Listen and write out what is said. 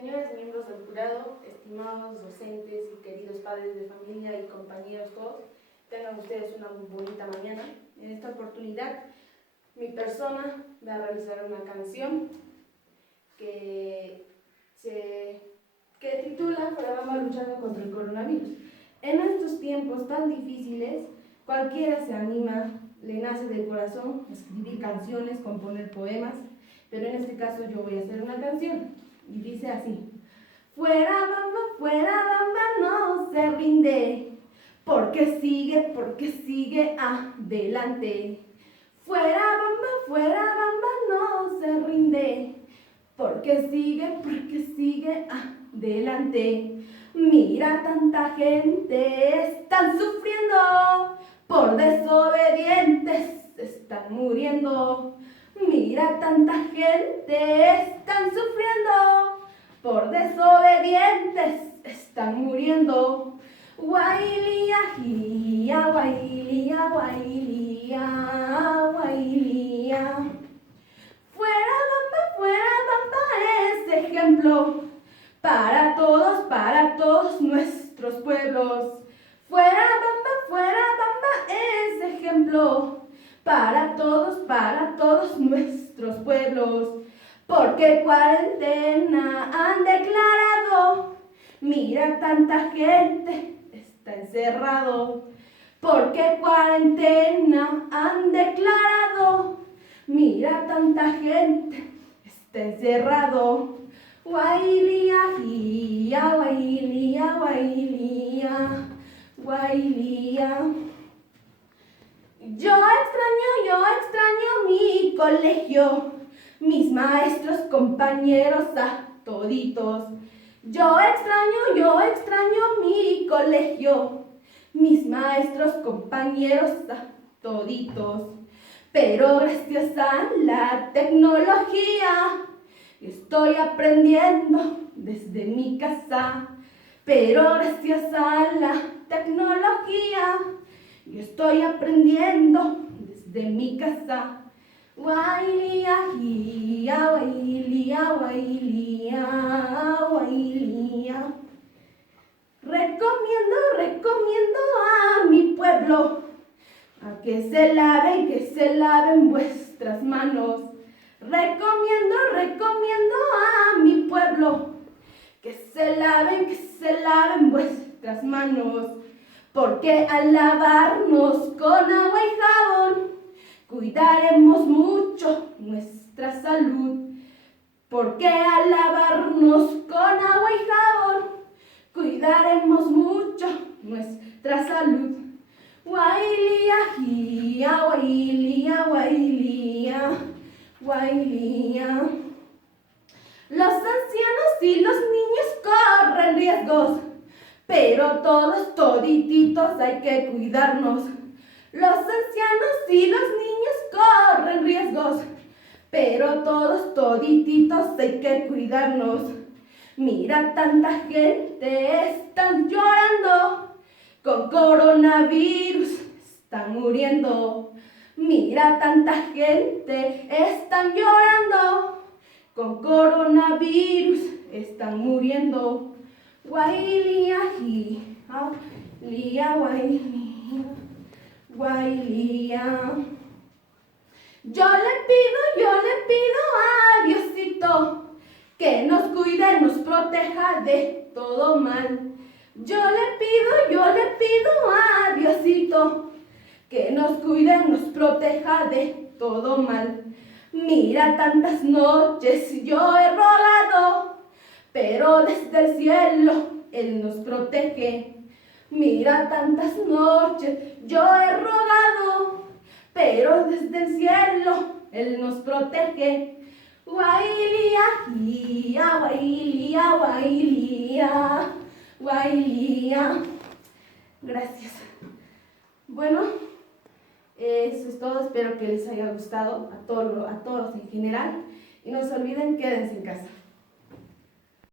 Señores miembros del jurado, estimados docentes y queridos padres de familia y compañeros todos, tengan ustedes una bonita mañana. En esta oportunidad, mi persona va a realizar una canción que titula Fuerabamba luchando contra el coronavirus. En estos tiempos tan difíciles, cualquiera se anima, le nace del corazón escribir canciones, componer poemas, pero en este caso yo voy a hacer una canción y dice así: Fuerabamba no se rinde, porque sigue adelante. Fuerabamba no se rinde, porque sigue adelante. Mira, tanta gente están sufriendo, por desobedientes están muriendo. Mira, tanta gente están sufriendo, por desobedientes están muriendo. Guailia, guailia, guailia, guailia. Fuerabamba es ejemplo para todos nuestros pueblos. Fuerabamba es ejemplo para todos nuestros pueblos. Porque cuarentena han declarado, mira, tanta gente está encerrado. Porque cuarentena han declarado, mira, tanta gente está encerrado. Guailia, guailia, guailia, guailia. Yo extraño mi colegio, mis maestros, compañeros, a toditos. Yo extraño mi colegio, mis maestros, compañeros, a toditos. Pero gracias a la tecnología estoy aprendiendo desde mi casa. Pero gracias a la tecnología yo estoy aprendiendo desde mi casa. Guailia, guailia, guailia, guailia. Recomiendo a mi pueblo a que se laven vuestras manos. Recomiendo a mi pueblo que se laven vuestras manos. Porque al lavarnos con agua y jabón, cuidaremos mucho nuestra salud. Porque al lavarnos con agua y jabón, cuidaremos mucho nuestra salud. Guailia, guailia, guailia, guailia. Los ancianos y los niños corren riesgos, pero todos, todititos, hay que cuidarnos. Los ancianos y los niños corren riesgos, pero todos, todititos, hay que cuidarnos. Mira, tanta gente están llorando, con coronavirus están muriendo. Mira, tanta gente están llorando, con coronavirus están muriendo. Guailia, guailia, guailia, guailia. Yo le pido a Diosito que nos cuide, nos proteja de todo mal. Yo le pido a Diosito que nos cuide, nos proteja de todo mal. Mira, tantas noches yo he rogado, pero desde el cielo Él nos protege. Mira, tantas noches yo he rogado, pero desde el cielo Él nos protege. Guailia, guailia, guailia, guailia. Gracias. Bueno, eso es todo. Espero que les haya gustado a todos en general. Y no se olviden, quédense en casa.